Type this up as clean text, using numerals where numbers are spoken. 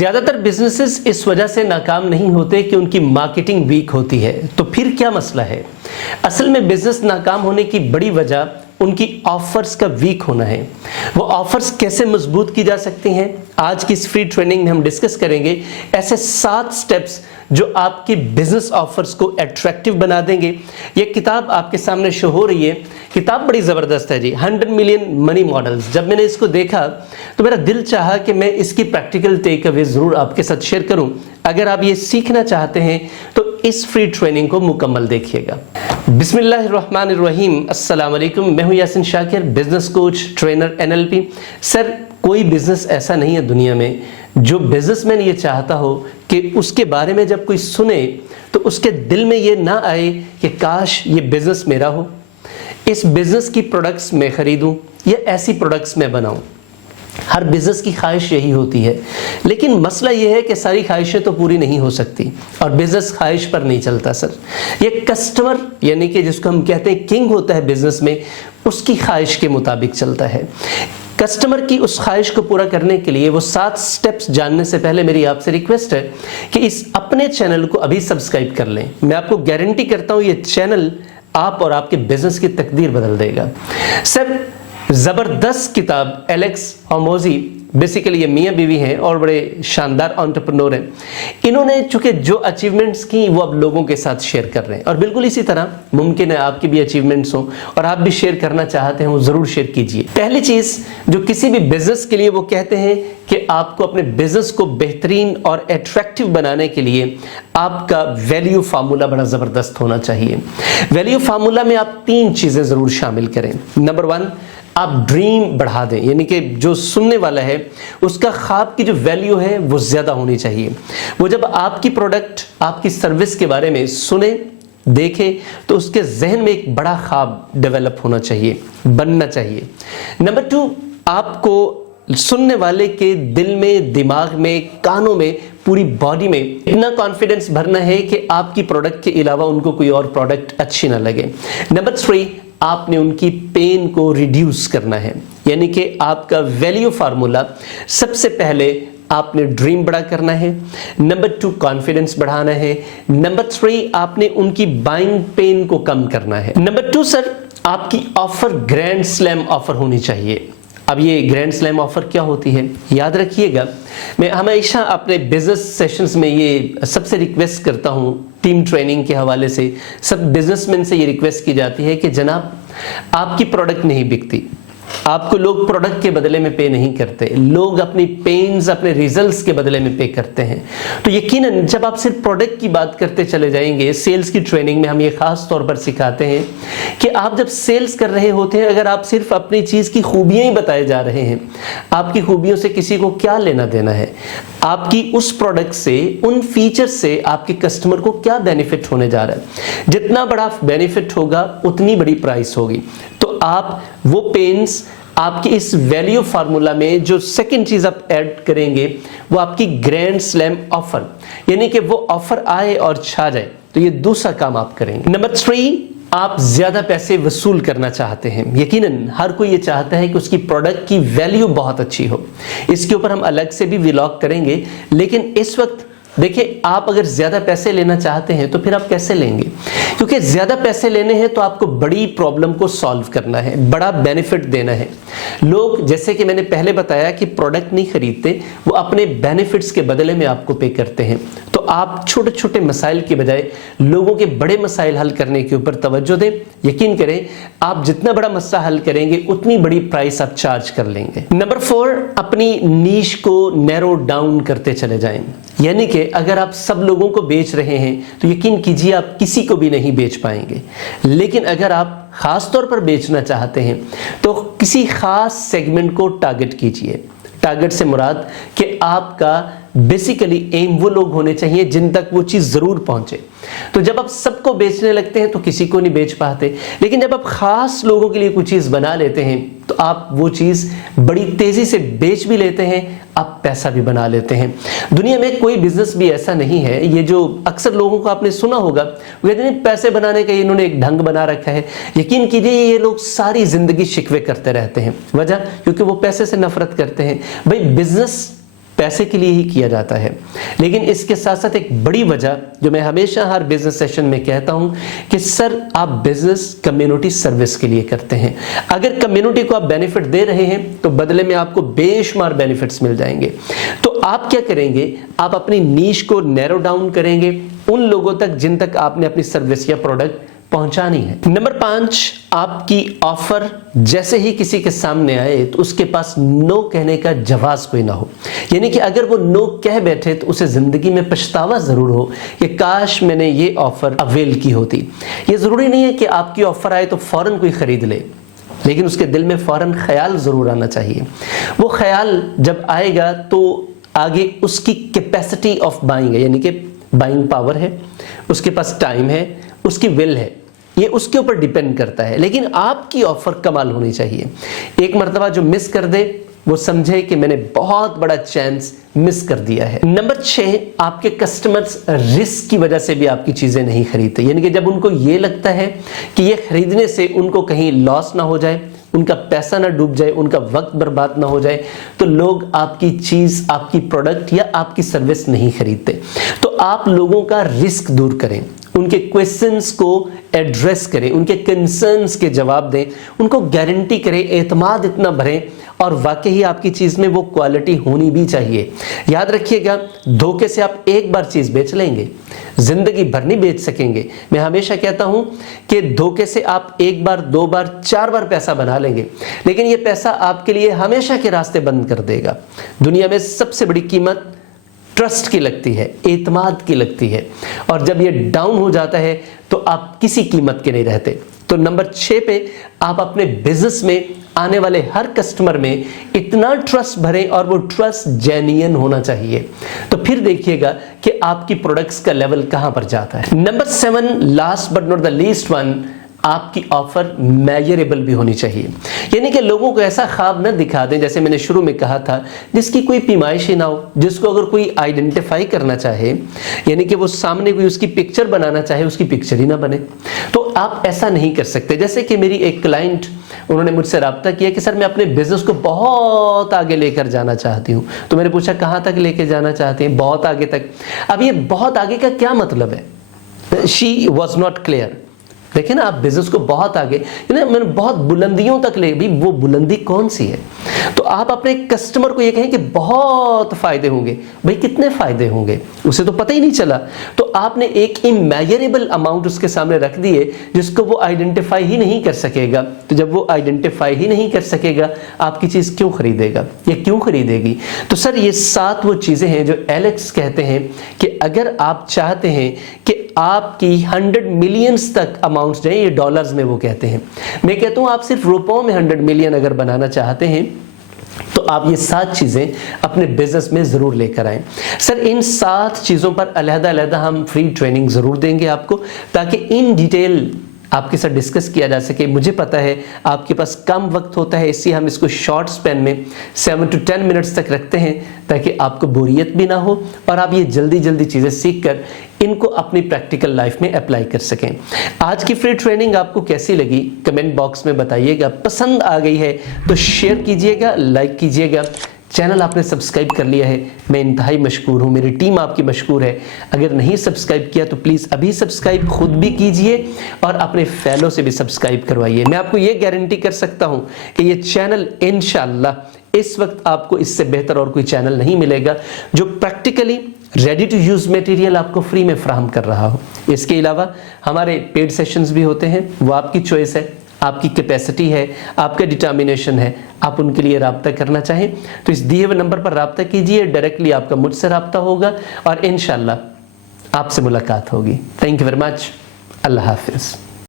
ज्यादातर बिजनेसेस इस वजह से नाकाम नहीं होते कि उनकी मार्केटिंग वीक होती है। तो फिर क्या मसला है? असल में बिजनेस नाकाम होने की बड़ी वजह उनकी ऑफर्स का वीक होना है। वो ऑफर्स कैसे मजबूत की जा सकती हैं, आज की इस फ्री ट्रेनिंग में हम डिस्कस करेंगे। ऐसे 7 स्टेप्स जो आपकी बिजनेस ऑफर्स को अट्रैक्टिव बना देंगे। ये किताब आपके सामने शो हो रही है, किताब बड़ी ज़बरदस्त है जी, 100 मिलियन मनी मॉडल्स। जब मैंने इसको देखा तो मेरा दिल चाहा कि मैं इसकी प्रैक्टिकल टेक अवे ज़रूर आपके साथ शेयर करूं। अगर आप ये सीखना चाहते हैं तो इस फ्री ट्रेनिंग को मुकम्मल देखिएगा। बिस्मिल्लाहिर्रहमानिर्रहीम, अस्सलाम वालेकुम। मैं हूं Yasin Shakir, business coach, trainer, NLP। Sir, कोई बिजनेस ऐसा नहीं है दुनिया में जो बिजनेसमैन ये चाहता हो कि उसके बारे में जब कोई सुने तो उसके दिल में ये ना आए कि काश ये बिजनेस मेरा हो, इस बिजनेस की प्रोडक्ट्स मैं खरीदूं या ऐसी प्रोडक्ट्स मैं बनाऊं। हर बिजनेस की ख्वाहिश यही होती है, लेकिन मसला यह है कि सारी ख्वाहिशें तो पूरी नहीं हो सकती और बिजनेस ख्वाहिश पर नहीं चलता सर। ये कस्टमर यानी कि जिसको हम कहते हैं किंग होता है बिजनेस में, उसकी ख्वाहिश के मुताबिक चलता है। कस्टमर की उस ख्वाहिश को पूरा करने के लिए वो 7 स्टेप्स जानने से पहले मेरी आपसे रिक्वेस्ट है कि इस अपने चैनल को अभी सब्सक्राइब कर लें। मैं आपको गारंटी करता हूँ ये चैनल आप और आपके बिजनेस की तकदीर बदल देगा। सर, जबरदस्त किताब एलेक्स हॉर्मोजी, बेसिकली ये मियाँ बीवी हैं और बड़े शानदार एंटरप्रेन्योर हैं। इन्होंने चूंकि जो अचीवमेंट्स की वो अब लोगों के साथ शेयर कर रहे हैं और बिल्कुल इसी तरह मुमकिन है आपकी भी अचीवमेंट्स हों और आप भी शेयर करना चाहते हैं, वो ज़रूर शेयर कीजिए। पहली चीज़ जो किसी भी बिजनेस के लिए वो कहते हैं कि आपको अपने बिजनेस को बेहतरीन और अट्रैक्टिव बनाने के लिए आपका वैल्यू फार्मूला बड़ा ज़बरदस्त होना चाहिए। वैल्यू फार्मूला में आप 3 चीज़ें ज़रूर शामिल करें। नंबर 1, आप ड्रीम बढ़ा दें, यानी कि जो सुनने वाला है उसका ख्वाब की जो वैल्यू है वो ज़्यादा होनी चाहिए। वो जब आपकी प्रोडक्ट, आपकी सर्विस के बारे में सुने, देखे तो उसके जहन में एक बड़ा ख्वाब डेवलप होना चाहिए, बनना चाहिए। नंबर 2, आपको सुनने वाले के दिल में, दिमाग में, कानों में, पूरी बॉडी में इतना कॉन्फिडेंस भरना है कि आपकी प्रोडक्ट के अलावा उनको कोई और प्रोडक्ट अच्छी ना लगे। नंबर 3, आपने उनकी पेन को रिड्यूस करना है, यानी कि आपका वैल्यू फार्मूला सबसे पहले आपने ड्रीम बड़ा करना है। नंबर 2, कॉन्फिडेंस बढ़ाना है। नंबर 3, आपने उनकी बाइंग पेन को कम करना है। नंबर 2 सर, आपकी ऑफर ग्रैंड स्लैम ऑफर होनी चाहिए। अब ये ग्रैंड स्लैम ऑफर क्या होती है, याद रखिएगा। मैं हमेशा अपने बिजनेस सेशंस में ये सबसे रिक्वेस्ट करता हूँ, टीम ट्रेनिंग के हवाले से सब बिजनेसमैन से ये रिक्वेस्ट की जाती है कि जनाब, आपकी प्रोडक्ट नहीं बिकती, आपको लोग प्रोडक्ट के बदले में पे नहीं करते, लोग अपनी पेन्स, अपने रिजल्ट्स के बदले में पे करते हैं। तो यकीनन जब आप सिर्फ प्रोडक्ट की बात करते चले जाएंगे, सेल्स की ट्रेनिंग में हम ये खास तौर पर सिखाते हैं कि आप जब सेल्स कर रहे होते हैं, अगर आप सिर्फ अपनी चीज़ की खूबियाँ ही बताए जा रहे हैं, आपकी खूबियों से किसी को क्या लेना देना है? आपकी उस प्रोडक्ट से, उन फीचर से आपके कस्टमर को क्या बेनिफिट होने जा रहा है? जितना बड़ा बेनिफिट होगा उतनी बड़ी प्राइस होगी। तो आप वो पेन्स आपकी इस वैल्यू फार्मूला में जो सेकंड चीज आप ऐड करेंगे वो आपकी ग्रैंड स्लैम ऑफर, यानी कि वो ऑफर आए और छा जाए, तो ये दूसरा काम आप करेंगे। नंबर 3, आप ज्यादा पैसे वसूल करना चाहते हैं। यकीनन हर कोई ये चाहता है कि उसकी प्रोडक्ट की वैल्यू बहुत अच्छी हो। इसके ऊपर हम अलग से भी व्लॉग करेंगे, लेकिन इस वक्त देखिए, आप अगर ज्यादा पैसे लेना चाहते हैं तो फिर आप कैसे लेंगे? क्योंकि ज्यादा पैसे लेने हैं तो आपको बड़ी प्रॉब्लम को सॉल्व करना है, बड़ा बेनिफिट देना है। लोग, जैसे कि मैंने पहले बताया, कि प्रोडक्ट नहीं खरीदते, वो अपने बेनिफिट्स के बदले में आपको पे करते हैं। तो आप छोटे छोटे मसाइल के बजाय लोगों के बड़े मसाइल हल करने के ऊपर तवज्जो दें। यकीन करें, आप जितना बड़ा मसला हल करेंगे उतनी बड़ी प्राइस आप चार्ज कर लेंगे। नंबर 4, अपनी नीश को नैरो डाउन करते चले जाएं, यानी कि अगर आप सब लोगों को बेच रहे हैं तो यकीन कीजिए आप किसी को भी नहीं बेच पाएंगे। लेकिन अगर आप खास तौर पर बेचना चाहते हैं तो किसी खास सेगमेंट को टारगेट कीजिए। टारगेट से मुराद कि आपका बेसिकली एम वो लोग होने चाहिए जिन तक वो चीज़ ज़रूर पहुंचे। तो जब आप सबको बेचने लगते हैं तो किसी को नहीं बेच पाते, लेकिन जब आप खास लोगों के लिए कुछ चीज़ बना लेते हैं तो आप वो चीज़ बड़ी तेज़ी से बेच भी लेते हैं, आप पैसा भी बना लेते हैं। दुनिया में कोई बिजनेस भी ऐसा नहीं है, ये जो अक्सर लोगों को आपने सुना होगा, वो कहते हैं पैसे बनाने का इन्होंने एक ढंग बना रखा है। यकीन कीजिए ये लोग सारी जिंदगी शिकवे करते रहते हैं। वजह क्योंकि वो पैसे से नफरत करते हैं। भाई बिजनेस पैसे के लिए ही किया जाता है। लेकिन इसके साथ साथ एक बड़ी वजह जो मैं हमेशा हर बिजनेस सेशन में कहता हूं कि सर आप बिजनेस कम्युनिटी सर्विस के लिए करते हैं। अगर कम्युनिटी को आप बेनिफिट दे रहे हैं तो बदले में आपको बेशुमार बेनिफिट्स मिल जाएंगे। तो आप क्या करेंगे, आप अपनी नीश को नैरो डाउन करेंगे उन लोगों तक जिन तक आपने अपनी सर्विस या प्रोडक्ट पहुंचानी है। नंबर 5, आपकी ऑफर जैसे ही किसी के सामने आए तो उसके पास नो कहने का जवाब कोई ना हो। यानी कि अगर वो नो कह बैठे तो उसे जिंदगी में पछतावा जरूर हो कि काश मैंने ये ऑफर अवेल की होती। ये जरूरी नहीं है कि आपकी ऑफर आए तो फौरन कोई खरीद ले, लेकिन उसके दिल में फौरन ख्याल जरूर आना चाहिए। वो ख्याल जब आएगा तो आगे उसकी कैपेसिटी ऑफ बाइंग है, यानी कि बाइंग पावर है, उसके पास टाइम है, उसकी विल है, ये उसके ऊपर डिपेंड करता है। लेकिन आपकी ऑफर कमाल होनी चाहिए। एक मर्तबा जो मिस कर दे वो समझे कि मैंने बहुत बड़ा चांस मिस कर दिया है। नंबर 6, आपके कस्टमर्स रिस्क की वजह से भी आपकी चीजें नहीं खरीदते। यानी कि जब उनको ये लगता है कि ये खरीदने से उनको कहीं लॉस ना हो जाए, उनका पैसा ना डूब जाए, उनका वक्त बर्बाद ना हो जाए, तो लोग आपकी चीज, आपकी प्रोडक्ट या आपकी सर्विस नहीं खरीदते। तो आप लोगों का रिस्क दूर करें, उनके क्वेश्चंस को एड्रेस करें, उनके कंसर्न्स के जवाब दें, उनको गारंटी करें, एतमाद इतना भरें और वाकई आपकी चीज में वो क्वालिटी होनी भी चाहिए। याद रखिएगा, धोखे से आप एक बार चीज बेच लेंगे, जिंदगी भर नहीं बेच सकेंगे। मैं हमेशा कहता हूं कि धोखे से आप एक बार, 2 बार, 4 बार पैसा बना लेंगे, लेकिन ये पैसा आपके लिए हमेशा के रास्ते बंद कर देगा। दुनिया में सबसे बड़ी कीमत ट्रस्ट की लगती है, एतमाद की लगती है, और जब ये डाउन हो जाता है तो आप किसी कीमत के नहीं रहते। तो नंबर 6 पे आप अपने बिजनेस में आने वाले हर कस्टमर में इतना ट्रस्ट भरें और वो ट्रस्ट जेन्युइन होना चाहिए। तो फिर देखिएगा कि आपकी प्रोडक्ट्स का लेवल कहां पर जाता है। Number 7, last but not the least one, आपकी ऑफर मेजरेबल भी होनी चाहिए। यानी कि लोगों को ऐसा ख्वाब न दिखा दें, जैसे मैंने शुरू में कहा था, जिसकी कोई पैमाइश ही ना हो, जिसको अगर कोई आइडेंटिफाई करना चाहे, यानी कि वो सामने कोई उसकी पिक्चर बनाना चाहे, उसकी पिक्चर ही ना बने। तो आप ऐसा नहीं कर सकते। जैसे कि मेरी एक क्लाइंट, उन्होंने मुझसे रब्ता किया कि सर मैं अपने बिजनेस को बहुत आगे लेकर जाना चाहती हूँ। तो मैंने पूछा कहाँ तक लेकर जाना चाहती हैं? बहुत आगे तक। अब ये बहुत आगे का क्या मतलब है? She was not clear. देखिए ना, आप बिजनेस को बहुत आगे, मैंने बहुत बुलंदियों तक ले, भी वो बुलंदी कौन सी है? तो आप अपने कस्टमर को ये कहें कि बहुत फायदे होंगे, भाई कितने फायदे होंगे उसे तो पता ही नहीं चला। तो आपने एक इमेजरेबल अमाउंट उसके सामने रख दिए जिसको वो आइडेंटिफाई ही नहीं कर सकेगा। तो जब वो आइडेंटिफाई ही नहीं कर सकेगा, आपकी चीज क्यों खरीदेगा या क्यों खरीदेगी? तो सर ये 7 वो चीजें हैं जो एलेक्स कहते हैं कि अगर आप चाहते हैं कि आपकी 100 मिलियंस तक अमाउंट्स जाए, ये डॉलर्स में वो कहते हैं, मैं कहता हूं आप सिर्फ रुपयों में 100 मिलियन अगर बनाना चाहते हैं तो आप ये 7 चीजें अपने बिजनेस में जरूर लेकर आएं। सर इन 7 चीजों पर अलग-अलग हम फ्री ट्रेनिंग जरूर देंगे आपको, ताकि इन डिटेल आपके साथ डिस्कस किया जा सके। मुझे पता है आपके पास कम वक्त होता है, इसलिए हम इसको शॉर्ट स्पैन में 7 to 10 मिनट्स तक रखते हैं, ताकि आपको बोरियत भी ना हो और आप ये जल्दी जल्दी चीज़ें सीख कर इनको अपनी प्रैक्टिकल लाइफ में अप्लाई कर सकें। आज की फ्री ट्रेनिंग आपको कैसी लगी कमेंट बॉक्स में बताइएगा। पसंद आ गई है तो शेयर कीजिएगा, लाइक कीजिएगा। चैनल आपने सब्सक्राइब कर लिया है, मैं इंतहाई मशकूर हूँ, मेरी टीम आपकी मशकूर है। अगर नहीं सब्सक्राइब किया तो प्लीज़ अभी सब्सक्राइब खुद भी कीजिए और अपने फैलो से भी सब्सक्राइब करवाइए। मैं आपको ये गारंटी कर सकता हूँ कि ये चैनल इंशाअल्लाह इस वक्त आपको इससे बेहतर और कोई चैनल नहीं मिलेगा जो practically ready to use material आपको फ्री में फराहम कर रहा हो। इसके अलावा हमारे पेड सेशंस भी होते हैं, वो आपकी चॉइस है, आपकी कैपेसिटी है, आपका डिटर्मिनेशन है। आप उनके लिए राब्ता करना चाहें तो इस दिए हुए नंबर पर राब्ता कीजिए, डायरेक्टली आपका मुझसे राब्ता होगा और इंशाअल्लाह आपसे मुलाकात होगी। Thank you very much. अल्लाह हाफिज़।